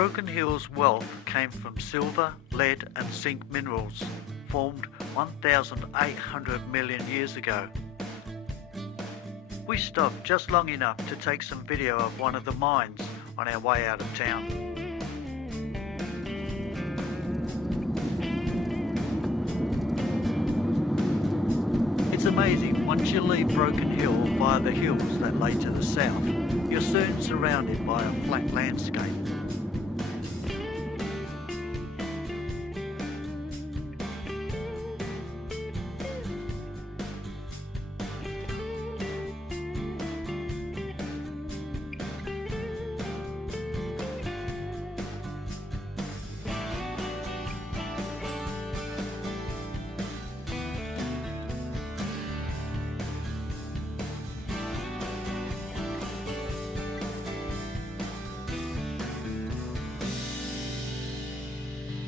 Broken Hill's wealth came from silver, lead and zinc minerals formed 1,800 million years ago. We stopped just long enough to take some video of one of the mines on our way out of town. It's amazing, once you leave Broken Hill via the hills that lay to the south, you're soon surrounded by a flat landscape.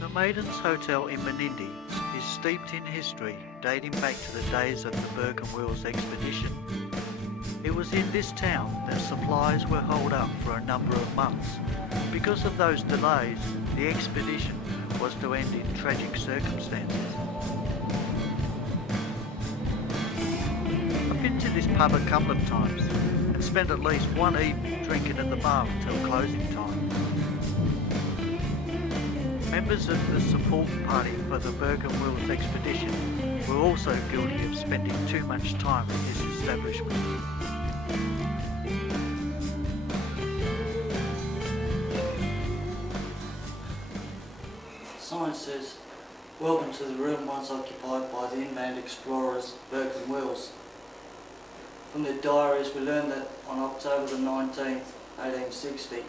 The Maidens Hotel in Menindee is steeped in history dating back to the days of the Burke and Wills expedition. It was in this town that supplies were held up for a number of months. Because of those delays, the expedition was to end in tragic circumstances. I've been to this pub a couple of times and spent at least one evening drinking at the bar until closing time. Members of the support party for the Burke and Wills expedition were also guilty of spending too much time at this establishment. The sign says, "Welcome to the room once occupied by the inland explorers Burke and Wills." From their diaries we learn that on October the 19th, 1860,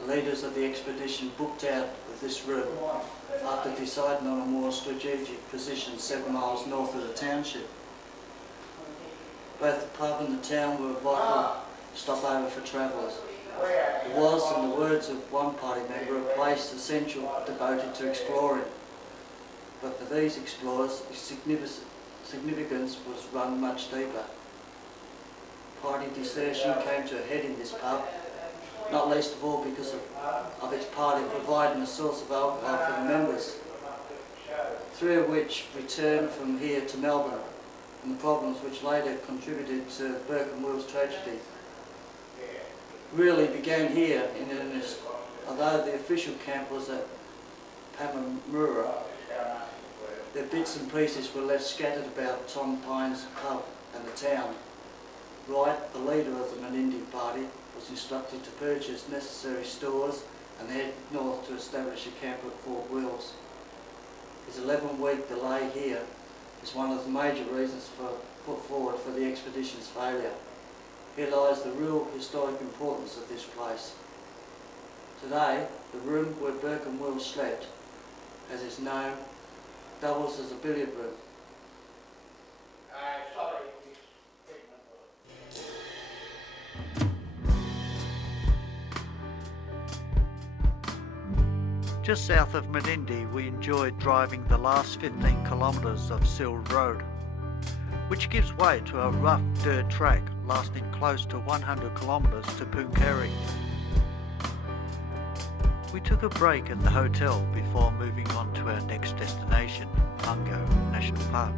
the leaders of the expedition booked out of this room after deciding on a more strategic position 7 miles north of the township. Both the pub and the town were a vital stopover for travellers. It was, in the words of one party member, a place essential devoted to exploring. But for these explorers, its significance was run much deeper. Party desertion came to a head in this pub, not least of all because of its party providing a source of alcohol for the members, 3 of which returned from here to Melbourne, and the problems which later contributed to Burke and Wills' tragedy really began here in earnest. Although the official camp was at Paramura, their bits and pieces were left scattered about Tom Pine's pub and the town. Wright, the leader of the Menindee party, was instructed to purchase necessary stores and head north to establish a camp at Fort Wills. His 11-week delay here is one of the major reasons put forward for the expedition's failure. Here lies the real historic importance of this place. Today, the room where Burke and Wills slept, as is known, doubles as a billiard room. Just south of Menindee, we enjoyed driving the last 15 kilometres of Sild Road, which gives way to a rough dirt track lasting close to 100 kilometres to Pooncarie. We took a break at the hotel before moving on to our next destination, Mungo National Park.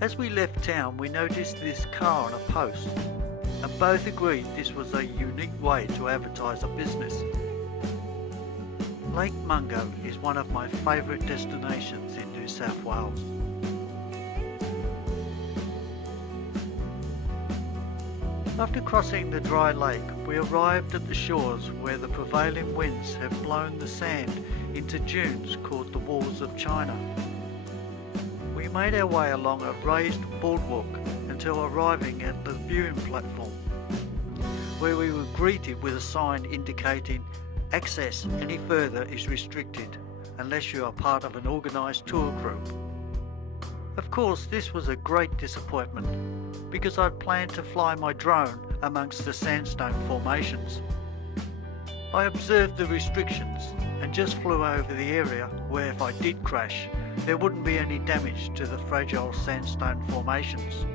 As we left town, we noticed this car on a post, and both agreed this was a unique way to advertise a business. Lake Mungo is one of my favourite destinations in New South Wales. After crossing the dry lake, we arrived at the shores where the prevailing winds have blown the sand into dunes called the Walls of China. We made our way along a raised boardwalk until arriving at the viewing platform, where we were greeted with a sign indicating access any further is restricted unless you are part of an organised tour group. Of course, this was a great disappointment because I'd planned to fly my drone amongst the sandstone formations. I observed the restrictions and just flew over the area where if I did crash, there wouldn't be any damage to the fragile sandstone formations.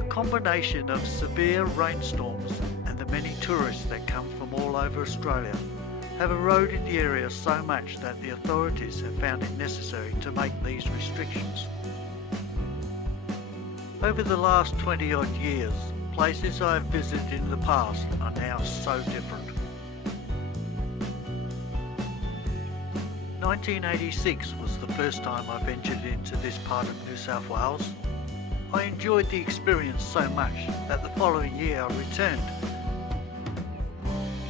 A combination of severe rainstorms and the the many tourists that come from all over Australia, have eroded the area so much that the authorities have found it necessary to make these restrictions. Over the last 20 odd years, places I have visited in the past are now so different. 1986 was the first time I ventured into this part of New South Wales. I enjoyed the experience so much that the following year I returned.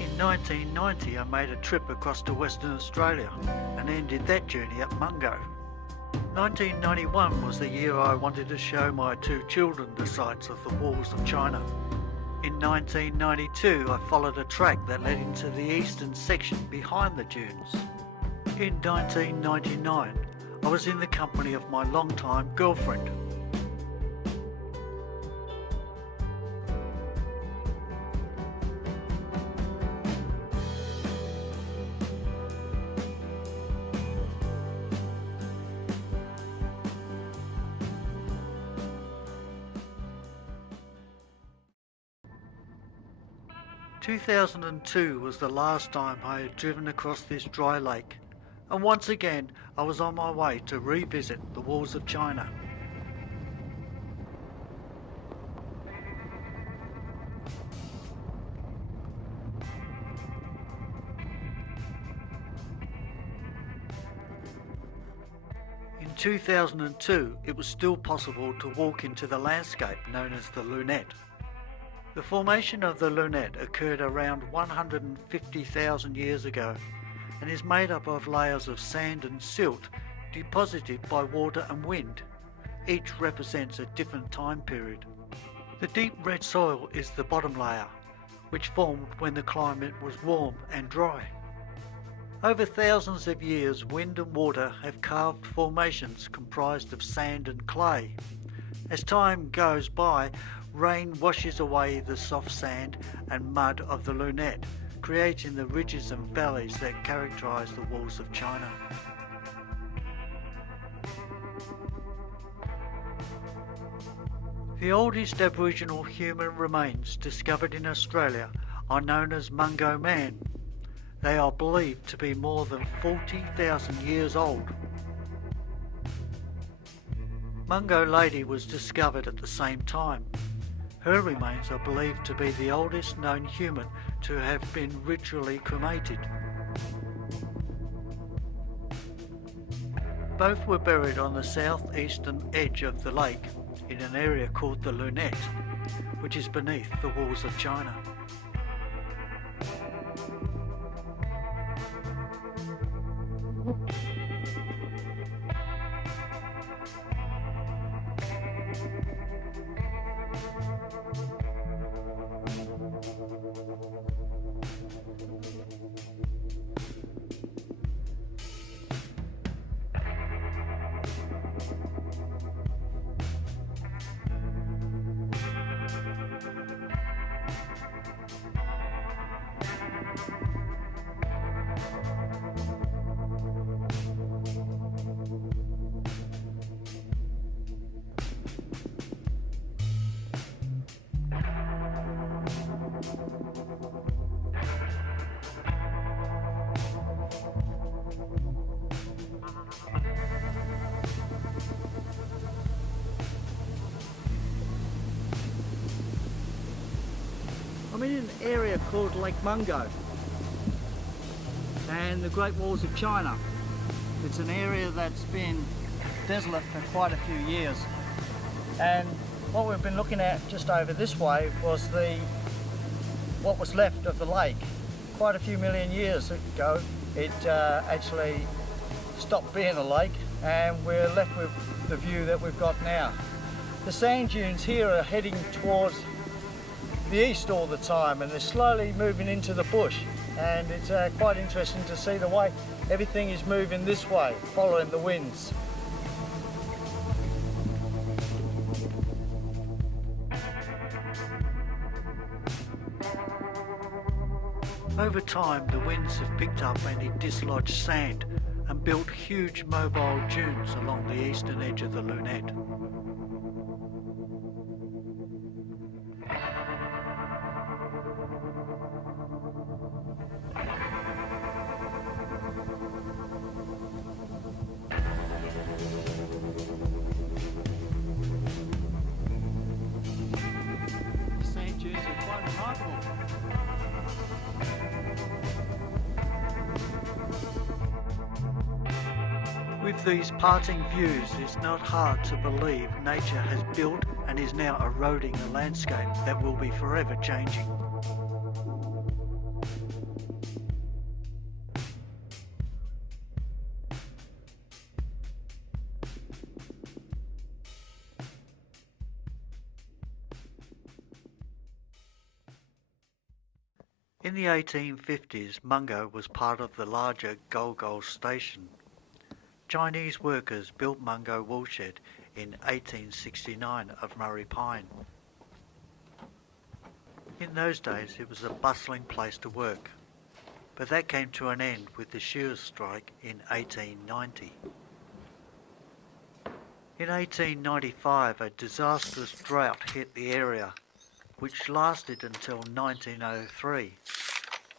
In 1990 I made a trip across to Western Australia and ended that journey at Mungo. 1991 was the year I wanted to show my two children the sights of the Walls of China. In 1992 I followed a track that led into the eastern section behind the dunes. In 1999 I was in the company of my longtime girlfriend. In 2002 was the last time I had driven across this dry lake, and once again I was on my way to revisit the Walls of China. In 2002 it was still possible to walk into the landscape known as the Lunette. The formation of the Lunette occurred around 150,000 years ago and is made up of layers of sand and silt deposited by water and wind. Each represents a different time period. The deep red soil is the bottom layer, which formed when the climate was warm and dry. Over thousands of years, wind and water have carved formations comprised of sand and clay. As time goes by, rain washes away the soft sand and mud of the Lunette, creating the ridges and valleys that characterise the Walls of China. The oldest Aboriginal human remains discovered in Australia are known as Mungo Man. They are believed to be more than 40,000 years old. Mungo Lady was discovered at the same time. Her remains are believed to be the oldest known human to have been ritually cremated. Both were buried on the southeastern edge of the lake in an area called the Lunette, which is beneath the Walls of China. I'm in an area called Lake Mungo and the Great Walls of China. It's an area that's been desolate for quite a few years, and what we've been looking at just over this way was what was left of the lake. Quite a few million years ago it actually stopped being a lake, and we're left with the view that we've got now. The sand dunes here are heading towards the east all the time, and they're slowly moving into the bush, and it's quite interesting to see the way everything is moving this way, following the winds. Over time, the winds have picked up any dislodged sand and built huge mobile dunes along the eastern edge of the Lunette. With these parting views, it's not hard to believe nature has built and is now eroding a landscape that will be forever changing. In the 1850s, Mungo was part of the larger Golgol Station. Chinese workers built Mungo Woolshed in 1869 of Murray Pine. In those days it was a bustling place to work, but that came to an end with the shearers' strike in 1890. In 1895 a disastrous drought hit the area, which lasted until 1903.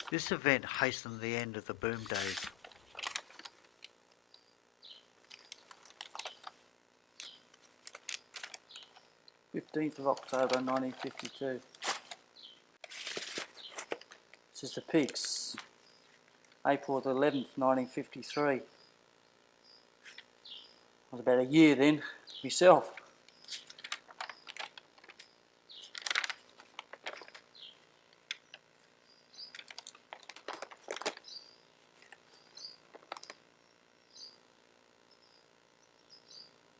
This event hastened the end of the boom days. October 1952. This is the peaks. April the 11th, 1953. I was about a year then, myself.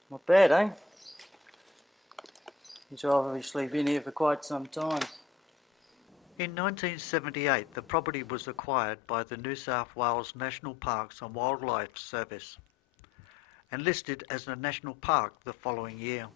Not bad, eh? He's obviously been here for quite some time. In 1978, the property was acquired by the New South Wales National Parks and Wildlife Service and listed as a national park the following year.